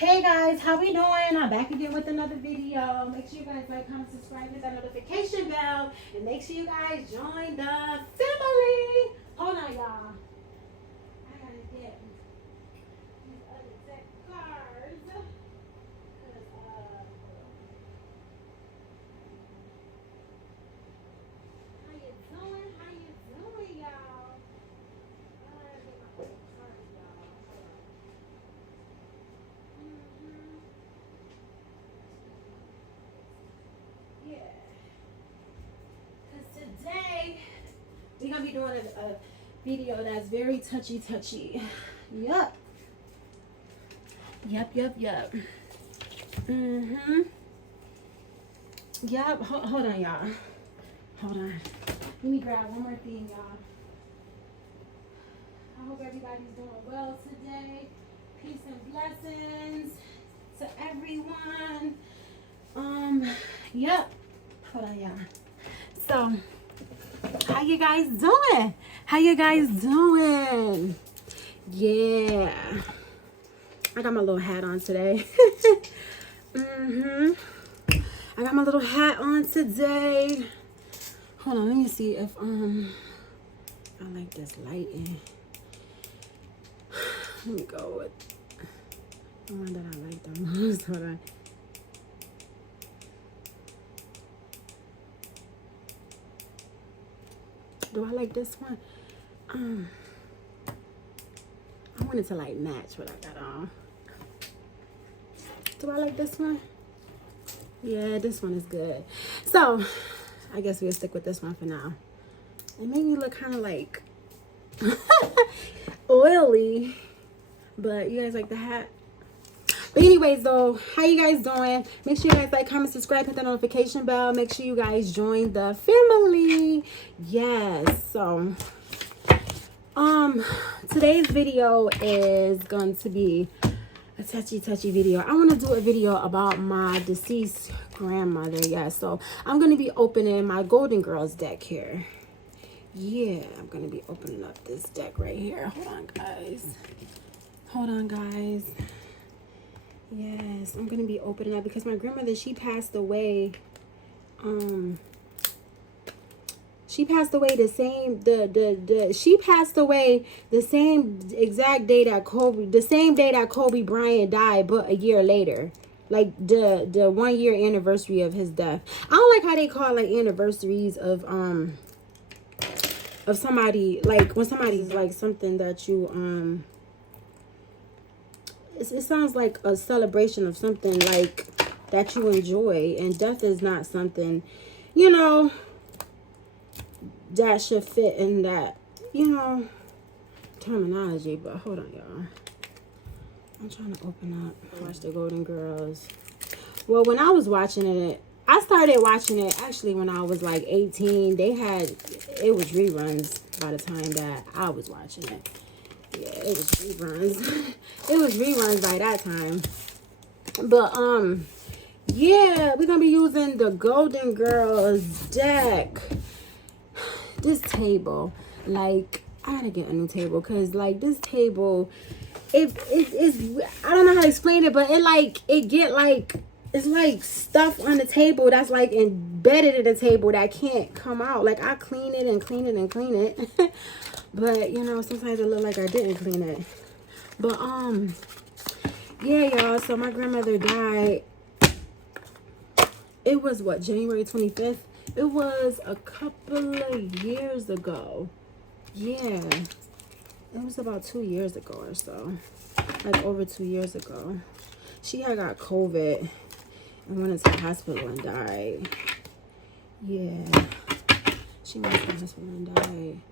Hey guys, how we doing? I'm back again with another video. Make sure you guys like, comment, subscribe, hit that notification bell, and make sure you guys join the family. Hold on, y'all. I gotta get these other deck cards. How you doing? How you doing, y'all? I gotta get my other cards, y'all. Hold on. Yeah. Because today we're going to be doing a video that's very touchy. Yup. Yup. Yup. Hold on, y'all. Hold on. Let me grab one more thing, y'all. I hope everybody's doing well today. Peace and blessings to everyone. Yep. Hold on, y'all. So, how you guys doing? How you guys doing? Yeah. I got my little hat on today. I got my little hat on today. Hold on, let me see if I like this lighting. Let me go with the one that I like the most. Hold on. Do I like this one? I wanted to like match what I got on. Do I like this one? Yeah, this one is good. So, I guess we'll stick with this one for now. It made me look kind of like oily. But you guys like the hat? But anyways, though, how you guys doing? Make sure you guys like, comment, subscribe, hit the notification bell. Make sure you guys join the family. Yes. So, today's video is going to be a touchy video. I want to do a video about my deceased grandmother. Yeah. So I'm going to be opening my Golden Girls deck here. Yeah, I'm going to be opening up this deck right here. Hold on, guys. Yes, I'm gonna be opening up because my grandmother, she passed away. She passed away the same exact day that Kobe Bryant died, but a year later. Like the 1 year anniversary of his death. I don't like how they call like anniversaries of somebody, like when somebody's like something that you it sounds like a celebration of something like that you enjoy, and death is not something, you know, that should fit in that, you know, terminology. But hold on, y'all. I'm trying to open up, watch the Golden Girls. Well, when I was watching it, I started watching it actually when I was like 18. It was reruns by the time that I was watching it. Yeah, it was reruns. It was reruns by that time. But, yeah, we're going to be using the Golden Girls deck. This table, like, I got to get a new table because, like, this table, it's, I don't know how to explain it, but it's like stuff on the table that's, like, embedded in the table that can't come out. Like, I clean it and clean it and clean it. But, you know, sometimes it look like I didn't clean it. But, yeah, y'all. So, my grandmother died. It was, what, January 25th? It was a couple of years ago. Yeah. It was about 2 years ago or so. Like, over 2 years ago. She had got COVID and went into the hospital and died. Yeah. She went to the hospital and died.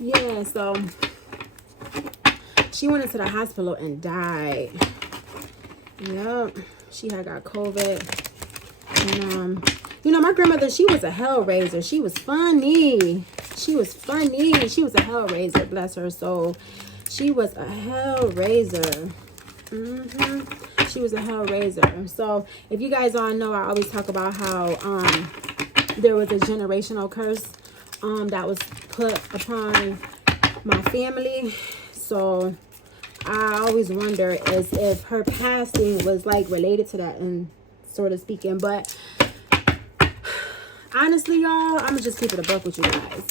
Yeah, so she went into the hospital and died. Yep, she had got COVID. And, you know, my grandmother, she was a hellraiser. She was funny. She was a hellraiser, bless her soul. She was a hellraiser. She was a hellraiser. So if you guys all know, I always talk about how there was a generational curse that was put upon my family. So I always wonder as if her passing was like related to that, and sort of speaking. But honestly, y'all, I'm gonna just keep it a buck with you guys,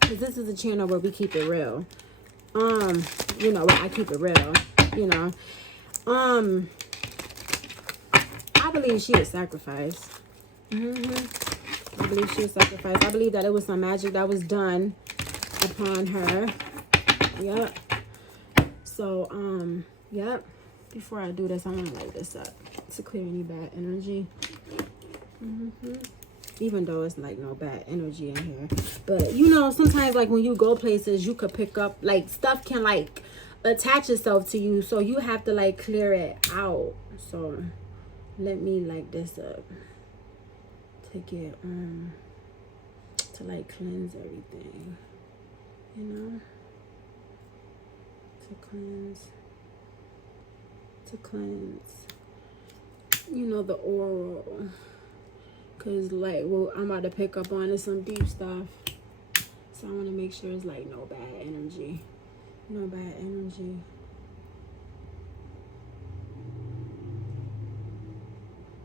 because this is a channel where we keep it real. You know, I keep it real, you know. I believe she was sacrificed. I believe she was sacrificed. I believe that it was some magic that was done upon her. Yep. So, yep. Before I do this, I want to light this up to clear any bad energy. Even though it's like no bad energy in here. But, you know, sometimes like when you go places, you could pick up, like, stuff can like attach itself to you. So you have to like clear it out. So let me light this up to get, to like cleanse everything, you know, to cleanse, you know, the oral, because like what I'm about to pick up on is some deep stuff, so I want to make sure it's like no bad energy.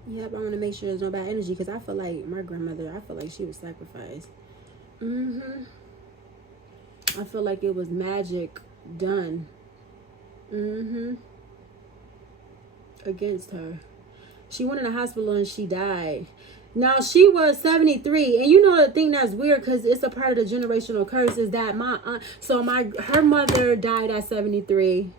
Yep, I want to make sure there's no bad energy, because I feel like my grandmother, I feel like she was sacrificed. I feel like it was magic done. Against her. She went in the hospital and she died. Now, she was 73. And you know the thing that's weird, because it's a part of the generational curse, is that my aunt, so her mother died at 73.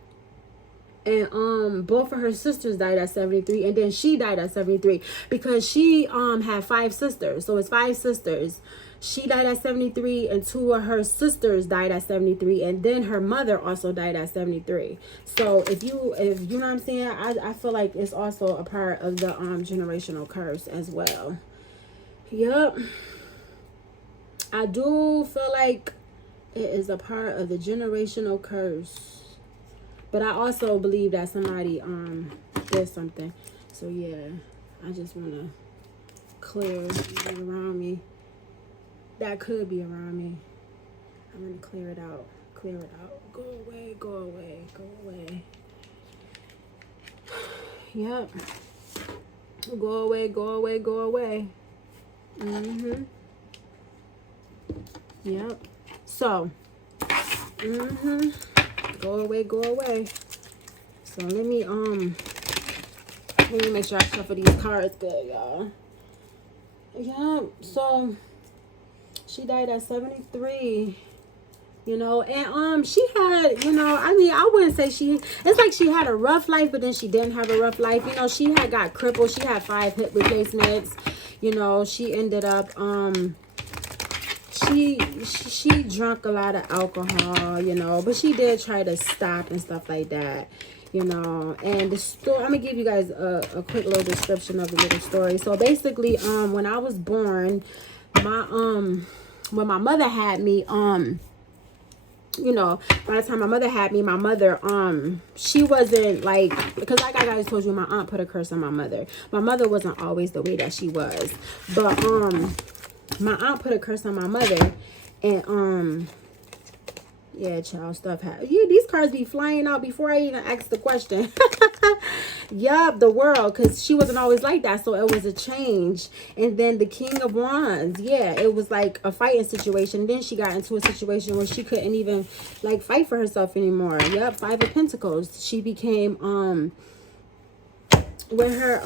And both of her sisters died at 73, and then she died at 73, because she had 5 sisters. So it's 5 sisters. She died at 73, and 2 of her sisters died at 73, and then her mother also died at 73. So if you know what I'm saying, I feel like it's also a part of the generational curse as well. Yep. I do feel like it is a part of the generational curse. But I also believe that somebody did something. So yeah, I just want to clear around me. That could be around me. I'm going to clear it out. Go away, go away, go away. Yep. Go away, go away, go away. Yep. So, go away, go away. So let me make sure I shuffle these cards good, y'all. Yeah, so she died at 73, you know, and she had, you know, I mean, I wouldn't say it's like she had a rough life, but then she didn't have a rough life. You know, she had got crippled. She had 5 hip replacements. You know, she ended up she drank a lot of alcohol, you know, but she did try to stop and stuff like that, you know. And the story, I'm gonna give you guys a quick little description of the little story. So basically, when I was born, when my mother had me, you know, by the time my mother had me, my mother, she wasn't like, because like I guys told you, my aunt put a curse on my mother. My mother wasn't always the way that she was, but my aunt put a curse on my mother, and yeah, child, stuff happened. Yeah, these cards be flying out before I even ask the question. Yup, the world, because she wasn't always like that, so it was a change. And then the King of Wands, yeah, it was like a fighting situation. Then she got into a situation where she couldn't even like fight for herself anymore. Yup, 5 of Pentacles. She became with her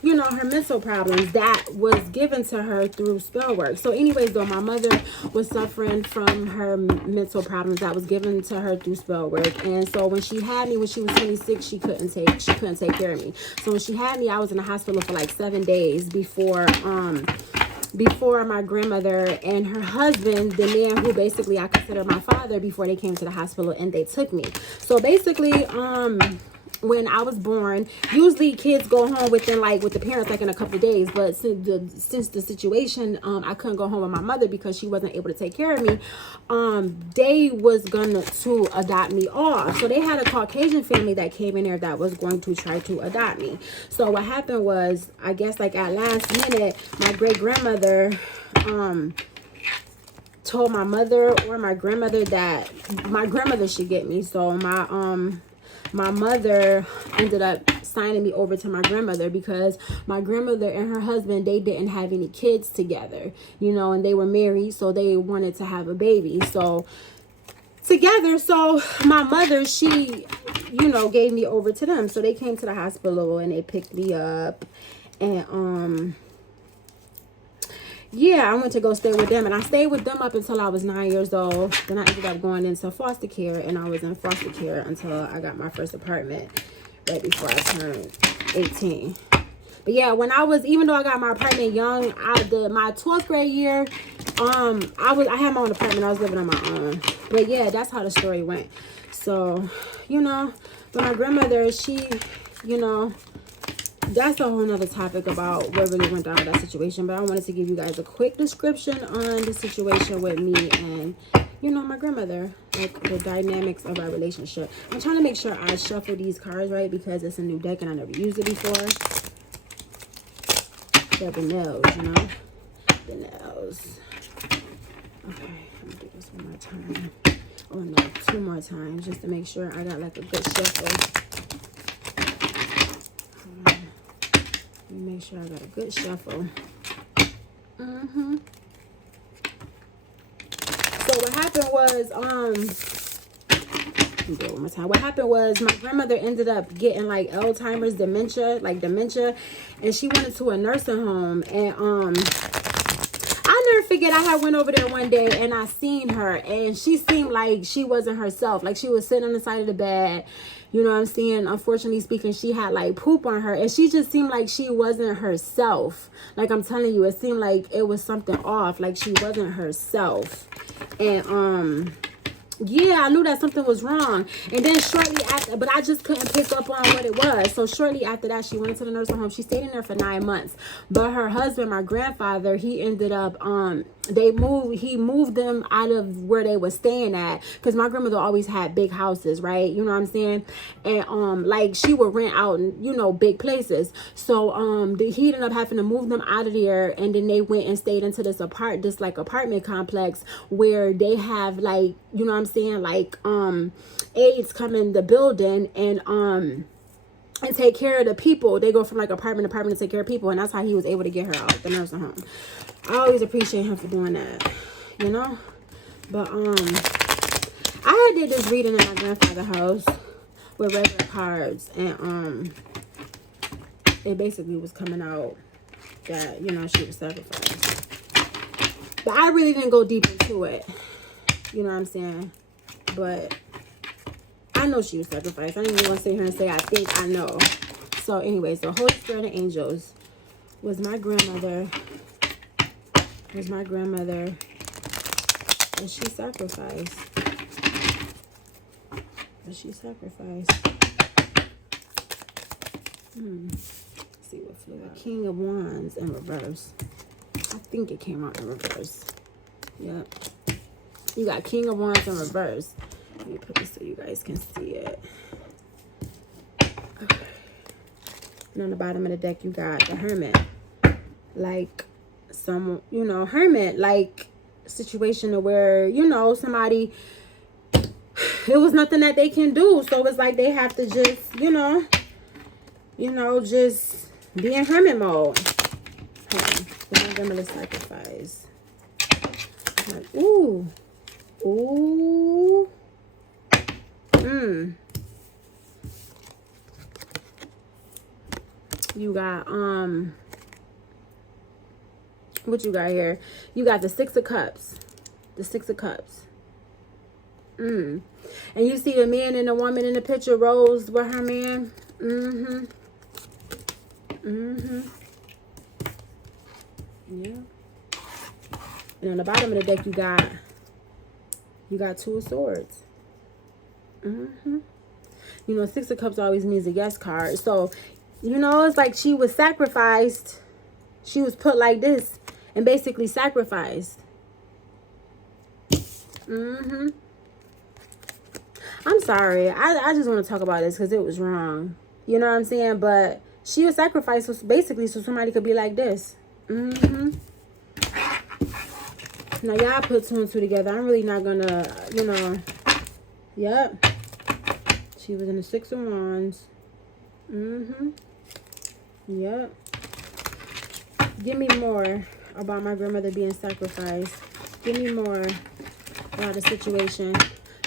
you know, her mental problems that was given to her through spell work. So anyways, though, my mother was suffering from her mental problems that was given to her through spell work. And so when she had me, when she was 26, she couldn't take care of me. So when she had me, I was in the hospital for like 7 days before my grandmother and her husband, the man who basically I consider my father, before they came to the hospital and they took me. So basically, when I was born, usually kids go home within like with the parents like in a couple of days, but since the situation, I couldn't go home with my mother because she wasn't able to take care of me. They was gonna to adopt me off, so they had a Caucasian family that came in there that was going to try to adopt me. So what happened was, I guess like at last minute, my great grandmother told my mother or my grandmother that my grandmother should get me. So my mother ended up signing me over to my grandmother because my grandmother and her husband, they didn't have any kids together, you know, and they were married, so they wanted to have a baby. So together, so my mother, she, you know, gave me over to them. So they came to the hospital and they picked me up, and yeah, I went to go stay with them, and I stayed with them up until I was 9 years old. Then I ended up going into foster care, and I was in foster care until I got my first apartment right before I turned 18. But yeah, when I was, even though I got my apartment young, my 12th grade year, I had my own apartment. I was living on my own. But yeah, that's how the story went. So, you know, but my grandmother, she, you know, that's a whole nother topic about what really went down with that situation. But I wanted to give you guys a quick description on the situation with me and, you know, my grandmother, like the dynamics of our relationship. I'm trying to make sure I shuffle these cards right because it's a new deck and I never used it before. Yeah, the nails, you know, the nails. Okay, I'm gonna do this one more time. Oh no, 2 more times just to make sure I got like a good shuffle. Make sure I got a good shuffle. So what happened was, let me do it one more time. What happened was my grandmother ended up getting like Alzheimer's, dementia, and she went into a nursing home. And I never forget, I had went over there one day and I seen her, and she seemed like she wasn't herself. Like she was sitting on the side of the bed. You know what I'm saying? Unfortunately speaking, she had like poop on her, and she just seemed like she wasn't herself. Like I'm telling you, it seemed like it was something off, like she wasn't herself. And yeah, I knew that something was wrong. And then shortly after, but I just couldn't pick up on what it was. So shortly after that, she went to the nursing home. She stayed in there for 9 months. But her husband, my grandfather, he ended up, he moved them out of where they were staying at. Because my grandmother always had big houses, right? You know what I'm saying? And like she would rent out, you know, big places. So he ended up having to move them out of there. And then they went and stayed into this apartment complex where they have like, you know what I'm saying, like aides come in the building and take care of the people. They go from like apartment to apartment to take care of people, and that's how he was able to get her out the nursing home. I always appreciate him for doing that, you know. But I did this reading in my grandfather's house with regular cards, and it basically was coming out that, you know, she was sacrificed. But I really didn't go deep into it. You know what I'm saying? But I know she was sacrificed. I didn't even want to sit here and say I think I know. So anyways, the Holy Spirit and angels was my grandmother. Was she sacrificed? See what flew out. King of Wands in reverse. I think it came out in reverse. Yep. You got King of Wands in reverse. Let me put this so you guys can see it. Okay. And on the bottom of the deck, you got the Hermit. Like some, you know, Hermit, like situation where, you know, somebody, it was nothing that they can do. So it's like they have to just, you know, just be in hermit mode. The November sacrifice. Like, ooh. Ooh. You got what you got here? You got the Six of Cups. The Six of Cups. And you see the man and the woman in the picture, Rose with her man. Yeah. And on the bottom of the deck, you got Two of Swords. You know, Six of Cups always means a yes card. So, you know, it's like she was sacrificed. She was put like this and basically sacrificed. I'm sorry. I just want to talk about this because it was wrong. You know what I'm saying? But she was sacrificed basically so somebody could be like this. Now, y'all put two and two together. I'm really not going to, you know. Yep. She was in the Six of Wands. Yep. Give me more about my grandmother being sacrificed. Give me more about the situation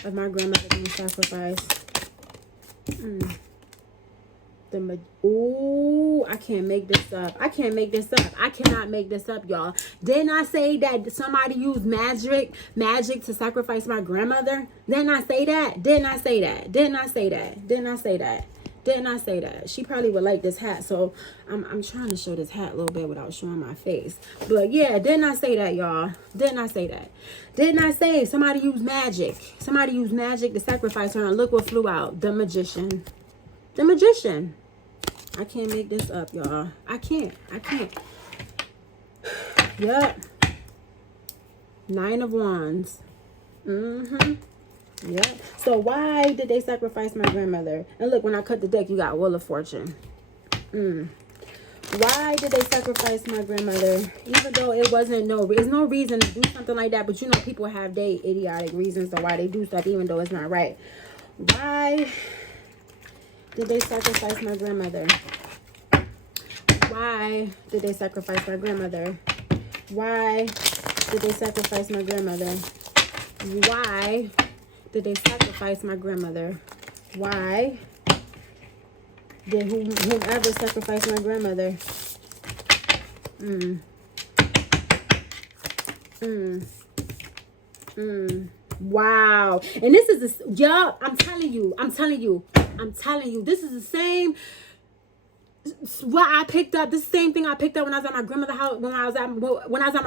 of my grandmother being sacrificed. Ooh, I can't make this up. I can't make this up. I cannot make this up, y'all. Didn't I say that somebody used magic to sacrifice my grandmother? Didn't I say that? Didn't I say that? Didn't I say that? Didn't I say that? Didn't I say that? She probably would like this hat, so I'm trying to show this hat a little bit without showing my face. But yeah, didn't I say that, y'all? Didn't I say that? Didn't I say somebody used magic? Somebody used magic to sacrifice her, and look what flew out. The magician. The magician. I can't make this up, y'all. I can't. Yep. Nine of Wands. Yep. So why did they sacrifice my grandmother? And look, when I cut the deck, you got Wheel of Fortune. Why did they sacrifice my grandmother? Even though it wasn't there's no reason to do something like that. But you know, people have their idiotic reasons to why they do stuff, even though it's not right. Why did they sacrifice my grandmother? Why did they sacrifice my grandmother? Why did they sacrifice my grandmother? Why did they sacrifice my grandmother? Why did whomever sacrificed my grandmother? Wow. And this is this, y'all, I'm telling you, this is the same what I picked up. This same thing I picked up when I was at my grandmother's house, when I was at my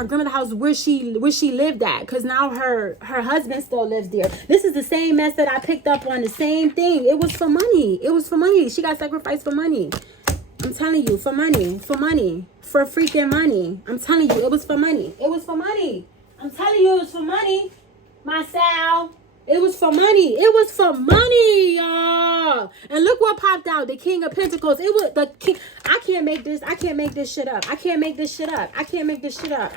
grandmother's house where she lived at, because now her husband still lives there. This is the same mess that I picked up on. The same thing. It was for money. She got sacrificed for money. I'm telling you, for money, for freaking money. I'm telling you, it was for money. I'm telling you, it was for money. Myself. It was for money. Y'all. And look what popped out. The King of Pentacles. It was the king. I can't make this shit up. I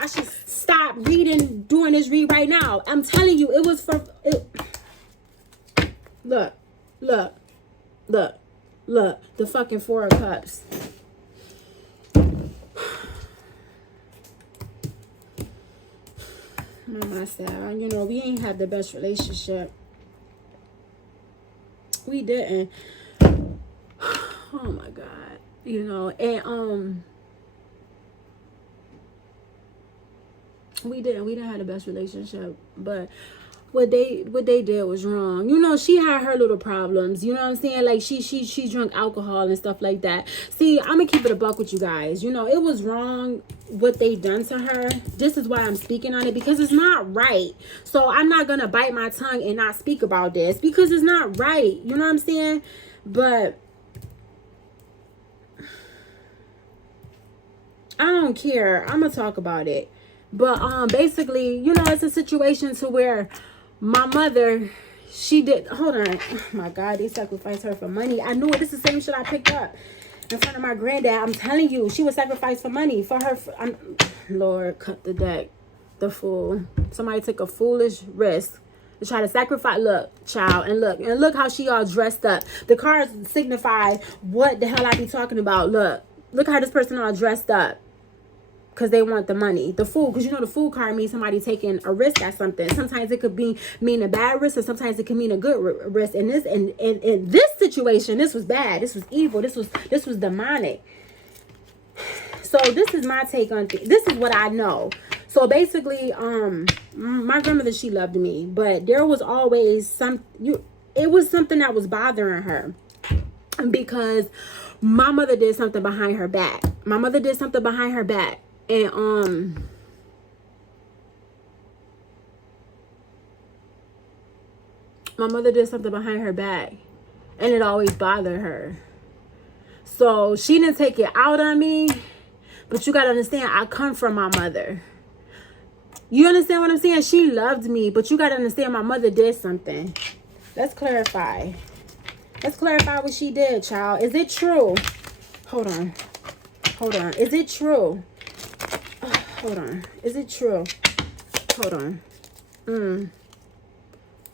should stop doing this read right now. I'm telling you, it was for it. Look. The fucking Four of Cups. Mama said, you know, we ain't had the best relationship. We didn't. Oh my God. You know, and we didn't have the best relationship, but what they did was wrong. You know, she had her little problems. You know what I'm saying? Like she drank alcohol and stuff like that. See, I'm gonna keep it a buck with you guys. You know, it was wrong what they done to her. This is why I'm speaking on it, because it's not right. So I'm not gonna bite my tongue and not speak about this because it's not right. You know what I'm saying? But I don't care. I'm gonna talk about it. But basically, you know, it's a situation to where my mother, she did, hold on, oh my God, they sacrificed her for money. I knew it. This is the same shit I picked up in front of my granddad. I'm telling you, she was sacrificed for money. For her, Lord, cut the deck. The fool. Somebody took a foolish risk to try to sacrifice. Look, child, and look how she all dressed up. The cards signify what the hell I be talking about. Look how this person all dressed up. Because they want the money. The Fool, because you know the Fool card means somebody taking a risk at something. Sometimes it could mean a bad risk, or sometimes it could mean a good risk. And in this situation, this was bad. This was evil. This was demonic. So this is my take on this is what I know. So basically, my grandmother, she loved me, but there was always it was something that was bothering her, because my mother did something behind her back. And my mother did something behind her back, and it always bothered her. So she didn't take it out on me, but you gotta understand, I come from my mother. You understand what I'm saying? She loved me, but you gotta understand, my mother did something. Let's clarify. Let's clarify what she did, child. Is it true? Hold on. Hold on. Is it true? Hold on. Is it true? Hold on.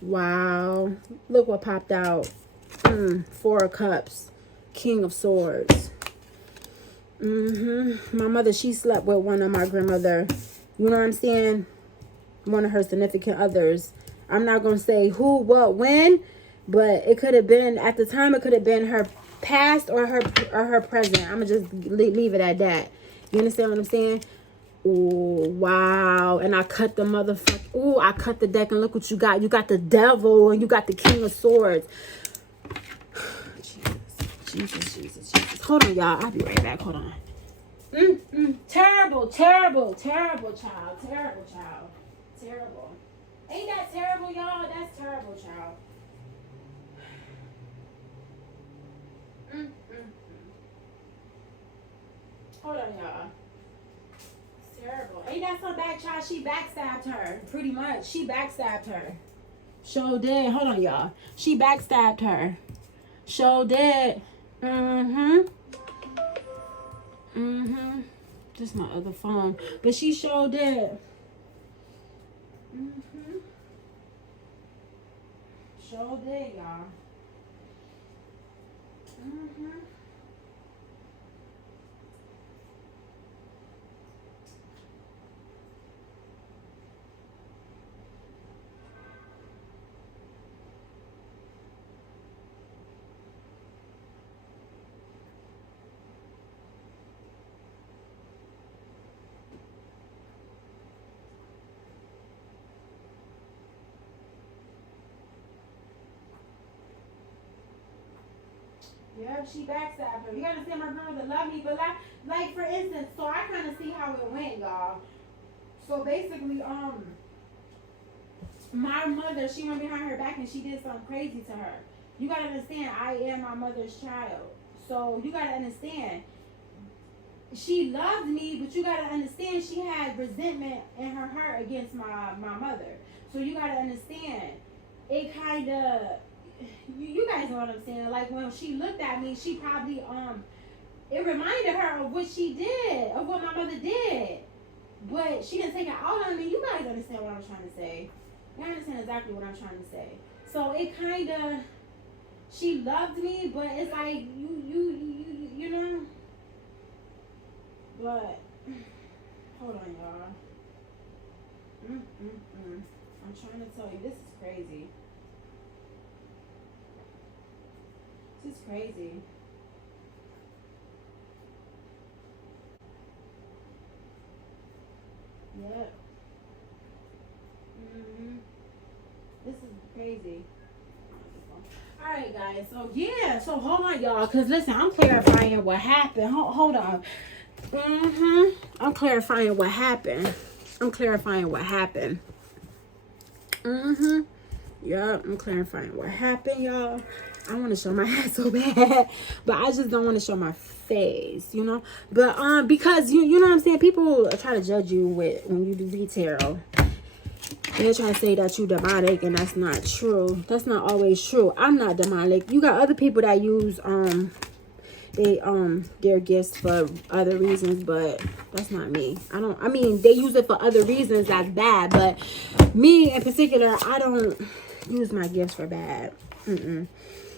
Wow. Look what popped out. 4 of Cups. King of Swords. My mother, she slept with one of my grandmother. You know what I'm saying? One of her significant others. I'm not going to say who, what, when. But it could have been, at the time, it could have been her past or her present. I'm going to just leave it at that. You understand what I'm saying? Ooh, wow. And I cut the motherfucker. Ooh, I cut the deck, and look what you got. You got the devil and you got the King of Swords. Jesus. Hold on, y'all. I'll be right back. Hold on. Terrible, child. Terrible, child. Terrible. Ain't that terrible, y'all? That's terrible, child. Hold on, y'all. Terrible. Ain't that some bad, child? She backstabbed her. Pretty much. She backstabbed her. Sure did. Hold on, y'all. She backstabbed her. Sure did. Just my other phone. But she sure did. Sure did, y'all. Yeah, she backstabbed her. You gotta understand, my grandmother loved me, but like for instance, so I kind of see how it went, y'all. So basically, my mother, she went behind her back and she did something crazy to her. You gotta understand, I am my mother's child. So you gotta understand, she loved me, but you gotta understand, she had resentment in her heart against my mother. So you gotta understand, it kind of, you guys know what I'm saying. Like when she looked at me, she probably it reminded her of what she did, of what my mother did. But she didn't take it out on me. You guys understand what I'm trying to say. You understand exactly what I'm trying to say. So it kind of, she loved me, but it's like you know. But hold on, y'all. I'm trying to tell you, this is crazy. This is crazy. Yep. This is crazy. Alright, guys. So, yeah. So, hold on, y'all. Because, listen, I'm clarifying what happened. Hold on. I'm clarifying what happened. Yup, I'm clarifying what happened, y'all. I want to show my hat so bad, but I just don't want to show my face, you know. But because you know what I'm saying, people try to judge you when you do tarot. They're trying to say that you demonic, and that's not true. That's not always true. I'm not demonic. You got other people that use their gifts for other reasons, but that's not me. I mean they use it for other reasons that's bad, but me in particular, I don't use my gifts for bad.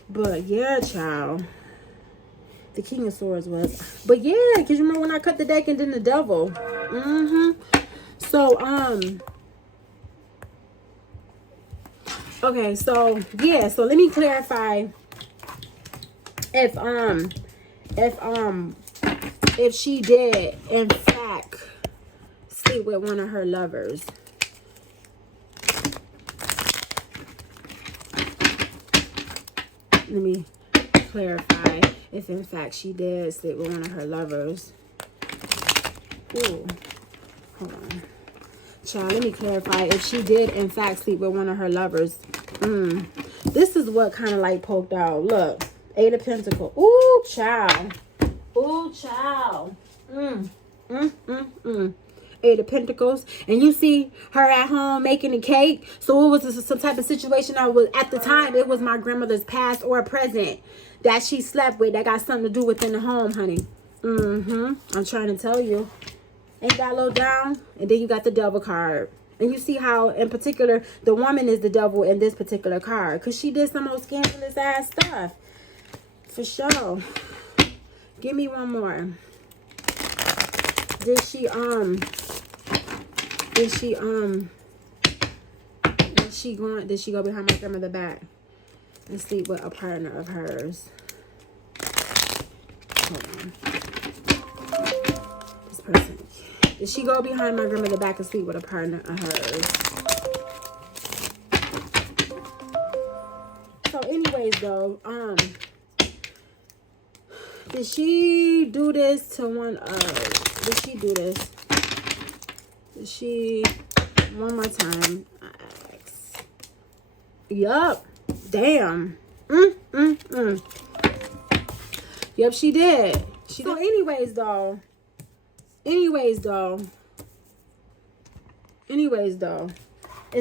But yeah, child, the King of Swords was, but yeah, because you remember when I cut the deck and then the devil. So okay, so yeah, so let me clarify if she did in fact sleep with one of her lovers. Let me clarify if in fact she did sleep with one of her lovers. Ooh, hold on, child. Let me clarify if she did in fact sleep with one of her lovers. this is what kind of like poked out. Look, Eight of Pentacles. Ooh, child. Ooh, child. Eight of Pentacles. And you see her at home making a cake. So it was some type of situation that was, at the time, it was my grandmother's past or present that she slept with. That got something to do within the home, honey. I'm trying to tell you. Ain't that low down? And then you got the Devil card. And you see how, in particular, the woman is the devil in this particular card. Because she did some most scandalous ass stuff. For sure. Give me one more. Did she go behind my grandmother back and sleep with a partner of hers? Hold on. This person. Did she go behind my grandmother back and sleep with a partner of hers? So anyways though, did she do this to one of, did she do this? Did she, one more time, I ask. Yup. Damn. Yep, she did. So anyways though, is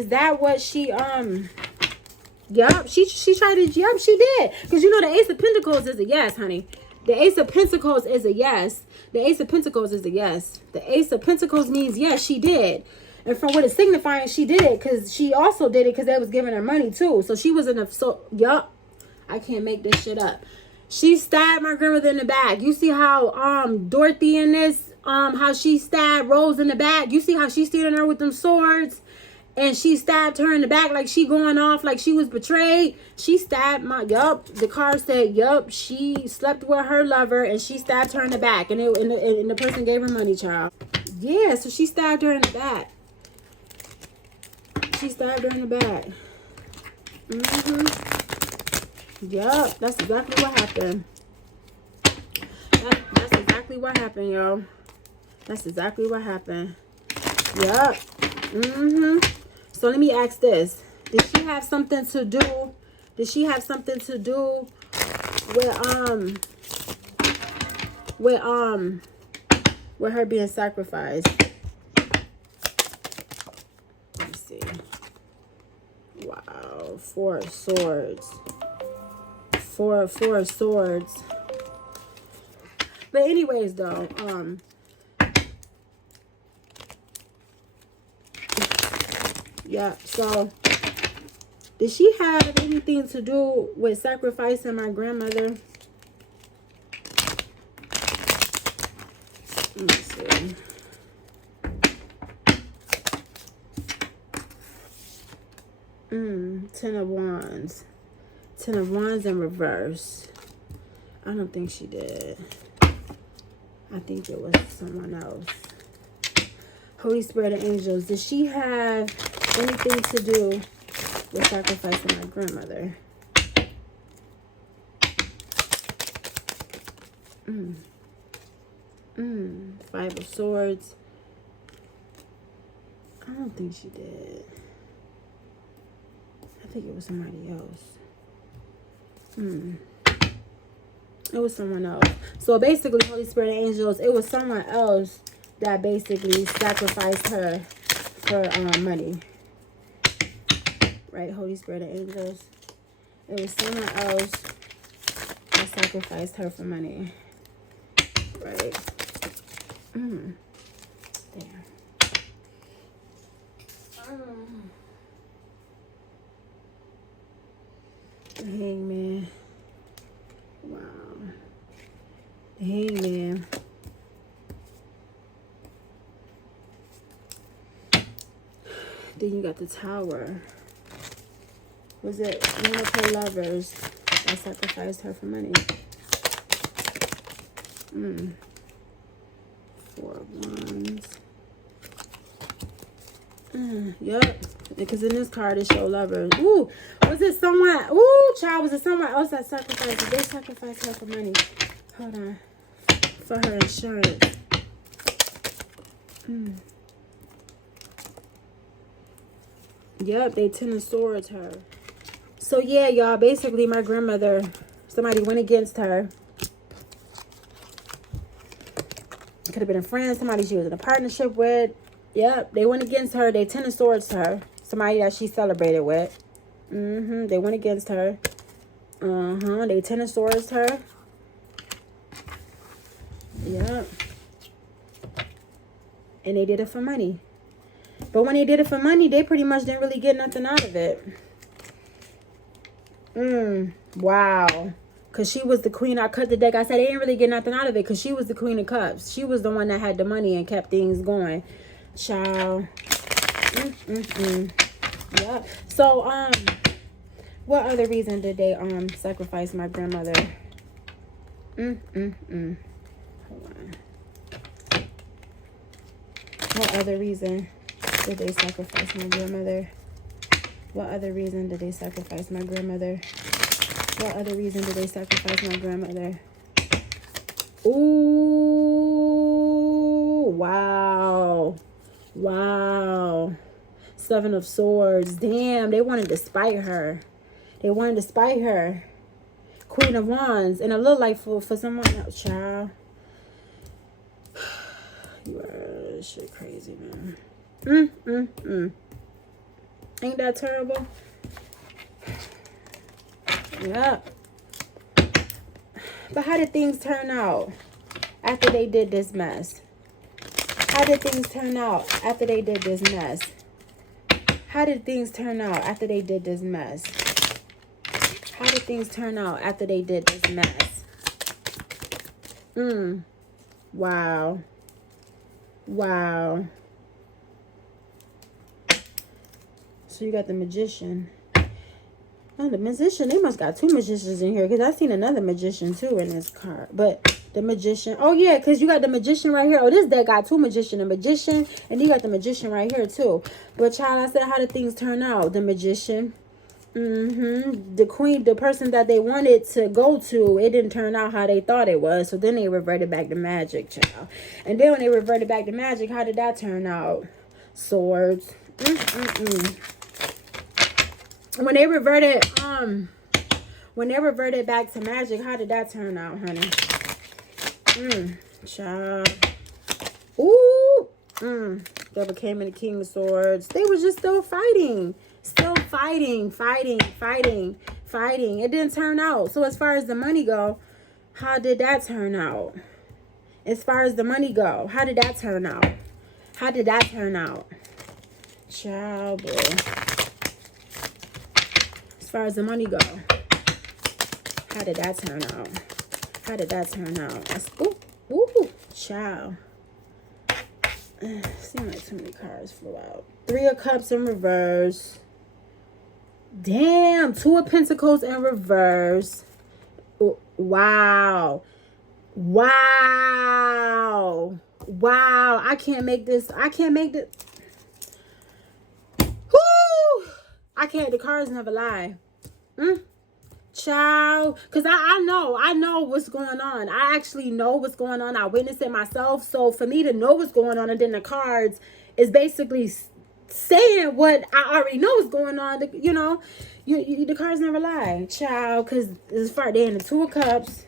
that what she yup, she tried to, yup, she did. Because you know the Ace of Pentacles is a yes, honey. The Ace of Pentacles is a yes. The Ace of Pentacles is a yes. The Ace of Pentacles means yes, she did. And from what it's signifying, she did it because she also did it because they was giving her money too. So she was in a, so yup, I can't make this shit up. She stabbed my grandmother in the back. You see how Dorothy in this, how she stabbed Rose in the back. You see how she's standing there with them swords, and she stabbed her in the back like she going off like she was betrayed. She stabbed my, yup, the card said, yup, she slept with her lover and she stabbed her in the back, and the person gave her money, child. Yeah, so she stabbed her in the back. She stabbed her in the back. Yup, that's exactly what happened. That's exactly what happened, y'all. That's exactly what happened. Yup. So let me ask this. Did she have something to do? Did she have something to do with her being sacrificed? Let me see. Wow, Four of Swords. Four of Swords. But anyways though, yeah, so did she have anything to do with sacrificing my grandmother? Let me see. Ten of Wands. Ten of Wands in reverse. I don't think she did. I think it was someone else. Holy Spirit and angels. Did she have anything to do with sacrificing my grandmother? Five of Swords. I don't think she did. I think it was somebody else. It was someone else. So basically, Holy Spirit and angels, it was someone else that basically sacrificed her for money. Right, Holy Spirit and angels. It was someone else that sacrificed her for money. Right. Damn. The Hangman. Wow. The Hangman. Then you got the Tower. Was it one of her lovers that sacrificed her for money? Four of Wands. Yep. Because in this card it show lovers. Ooh, was it someone? Ooh, child, was it someone else that sacrificed? Did they sacrifice her for money? Hold on. For her insurance. Yep, they Ten of Swords her. So yeah, y'all, basically my grandmother, somebody went against her. Could have been a friend, somebody she was in a partnership with. Yep, they went against her. They 10 of swords her. Somebody that she celebrated with. They went against her. They 10 of swords her. Yep. And they did it for money. But when they did it for money, they pretty much didn't really get nothing out of it. Wow. Because she was the queen. I cut the deck. I said they didn't really get nothing out of it because she was the queen of cups. She was the one that had the money and kept things going. Child. Yeah. So, what other reason did they, sacrifice my grandmother? Hold on. What other reason did they sacrifice my grandmother? What other reason did they sacrifice my grandmother? What other reason did they sacrifice my grandmother? Ooh, wow. Wow. 7 of swords. Damn, they wanted to spite her. They wanted to spite her. Queen of wands. And it looked like for someone else, child. You are shit crazy, man. Ain't that terrible? Yeah. But how did things turn out after they did this mess? How did things turn out after they did this mess? How did things turn out after they did this mess? How did things turn out after they did this mess? Wow. Wow. So you got the magician. Oh, the magician. They must got 2 magicians in here because I seen another magician too in this card. But the magician. Oh, yeah, because you got the magician right here. Oh, this deck got 2 magician. A magician. And you got the magician right here too. But child, I said, how did things turn out? The magician. The queen, the person that they wanted to go to, it didn't turn out how they thought it was. So then they reverted back to magic, child. And then when they reverted back to magic, how did that turn out? Swords. When they reverted back to magic, how did that turn out, honey? Child. Ooh. They became the king of swords. They was just still fighting. Still fighting. It didn't turn out. So as far as the money go, how did that turn out? As far as the money go, how did that turn out? How did that turn out? Child, boy. As far as the money go, how did that turn out? How did that turn out? Ooh, child. Seems like too many cards flew out. 3 of cups in reverse. Damn, 2 of pentacles in reverse. Wow. I can't make this. Woo! I can't. The cards never lie. Child, because I know what's going on. I actually know what's going on. I witnessed it myself. So for me to know what's going on, and then the cards is basically saying what I already know is going on. You know, the cards never lie, child. Because as far they in the 2 of cups,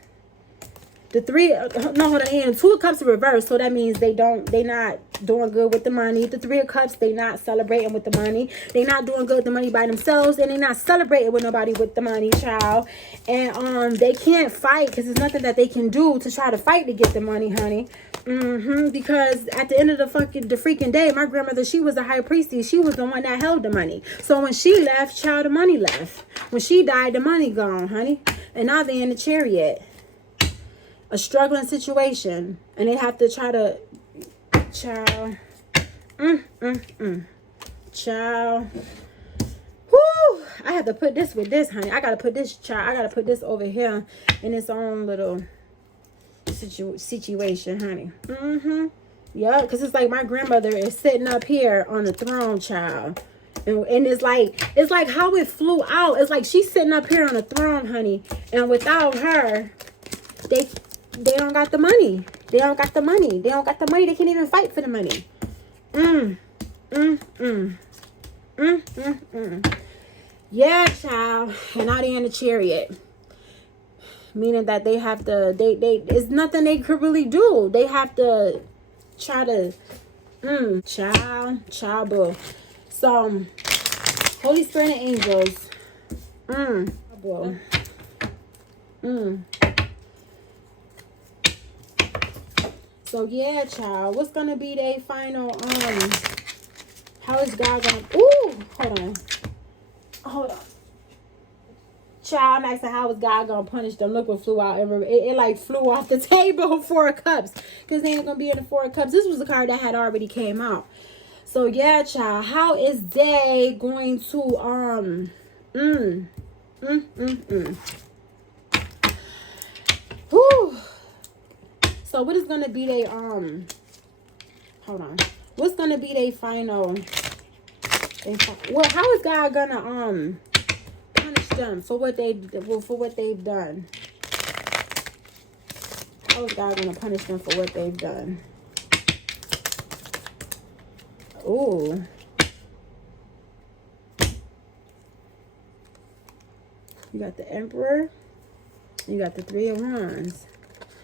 the 3 no, hold on, they in the 2 of cups in reverse. So that means they not doing good with the money. The 3 of cups, they not celebrating with the money. They not doing good with the money by themselves, and they not celebrating with nobody with the money, child. And they can't fight because there's nothing that they can do to try to fight to get the money, honey. Because at the end of the freaking day, my grandmother, she was a high priestess. She was the one that held the money. So when she left, child, the money left. When she died, the money gone, honey. And now they in the chariot. A struggling situation. And they have to try to, child. Child. Whoo! I have to put this with this, honey. I gotta put this, child. I gotta put this over here in its own little situation, honey. Yeah, because it's like my grandmother is sitting up here on the throne, child. And it's like how it flew out. It's like she's sitting up here on the throne, honey. And without her, they don't got the money. They don't got the money. They can't even fight for the money. Yeah, child. And now they in the chariot. Meaning that they have to, it's nothing they could really do. They have to try to, child, boo. So, Holy Spirit and angels, boo. So, yeah, child. What's going to be their final, how is God going to, ooh, hold on. Child, I'm asking how is God gonna punish them? Look what flew out. It like flew off the table. 4 of Cups. Because they ain't gonna be in the 4 of Cups. This was the card that had already came out. So yeah, child. How is they going to Whew. So what is gonna be they hold on. What's gonna be their final? Well, how is God gonna punish them for what they've done? How is God gonna punish them for what they've done? Ooh. You got the Emperor. You got the 3 of Wands.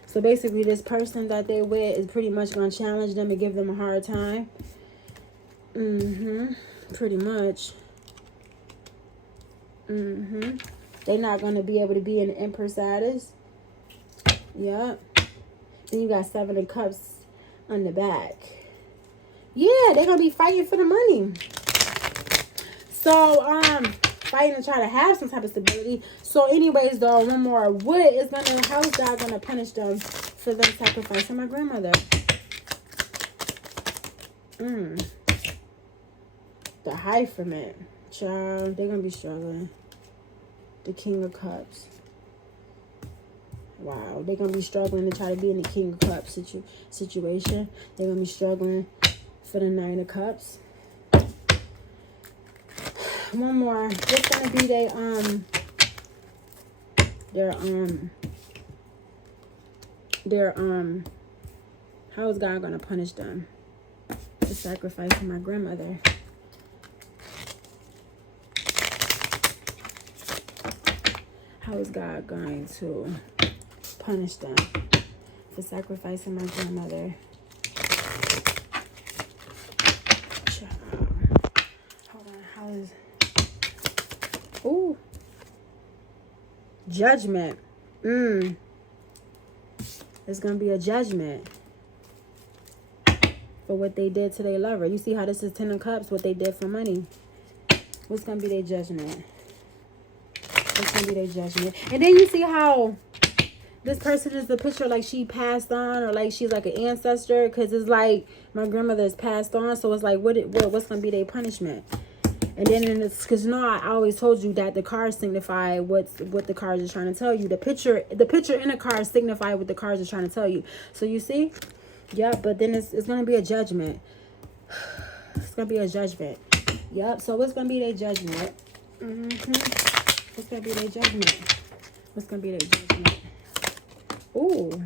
So basically this person that they with is pretty much gonna challenge them and give them a hard time. Pretty much. They're not gonna be able to be in the Empress status. Yep. And you got 7 of Cups on the back. Yeah, they're gonna be fighting for the money. So, fighting to try to have some type of stability. So, anyways, though, one more. How is God gonna punish them for them sacrificing my grandmother? The Hierophant. Child, they're gonna be struggling. The King of Cups. Wow, they're gonna be struggling to try to be in the King of Cups situation. They're gonna be struggling for the 9 of Cups. One more. What's gonna be how is God gonna punish them for sacrificing my grandmother? How is God going to punish them for sacrificing my grandmother? Hold on, how is... Ooh. Judgment. There's going to be a judgment for what they did to their lover. You see how this is 10 of Cups, what they did for money. What's going to be their judgment? What's going to be their judgment? And then you see how this person is the picture like she passed on, or like she's like an ancestor, because it's like my grandmother is passed on. So it's like, what's going to be their punishment? And then it's because I always told you that the cards signify what the cards are trying to tell you. The picture in the cards signify what the cards are trying to tell you. So you see, yeah. But then it's gonna be a judgment. It's gonna be a judgment. Yep. So what's gonna be their judgment? What's gonna be their judgment? What's gonna be their judgment? Ooh.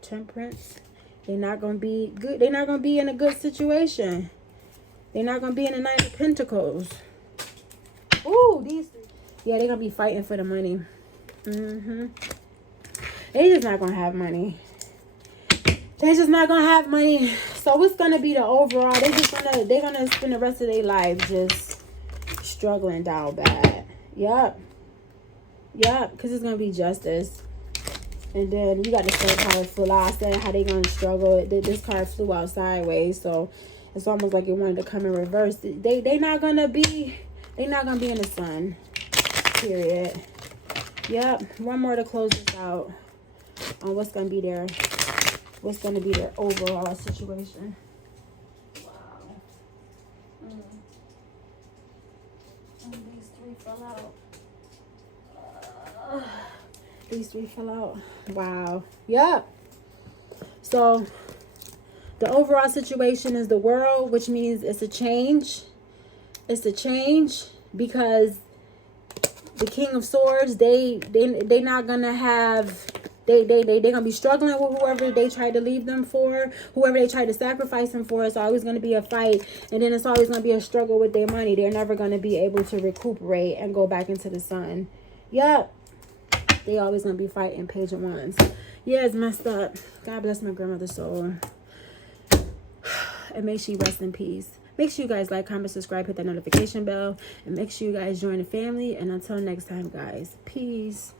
Temperance. They're not gonna be good. They're not gonna be in a good situation. They're not going to be in the 9 of Pentacles. Ooh, these. Yeah, they're going to be fighting for the money. They're just not going to have money. They're just not going to have money. So what's going to be the overall? They're going to spend the rest of their lives just struggling down bad. Yep. Because it's going to be justice. And then you got the third card flew out. I said how they going to struggle. This card flew out sideways. So it's almost like it wanted to come in reverse. They not gonna be in the sun. Period. Yep. One more to close this out on what's gonna be their overall situation. Wow. These 3 fell out. These 3 fell out. Wow. Yep. So the overall situation is the World, which means it's a change. It's a change because the King of Swords, they not gonna have They gonna be struggling with whoever they tried to leave them for, whoever they tried to sacrifice them for. It's always gonna be a fight, and then it's always gonna be a struggle with their money. They're never gonna be able to recuperate and go back into the sun. Yep. They always gonna be fighting. Page of Wands. Yeah, it's messed up. God bless my grandmother's soul. And make sure you rest in peace. Make sure you guys like, comment, subscribe, hit that notification bell. And make sure you guys join the family. And until next time, guys. Peace.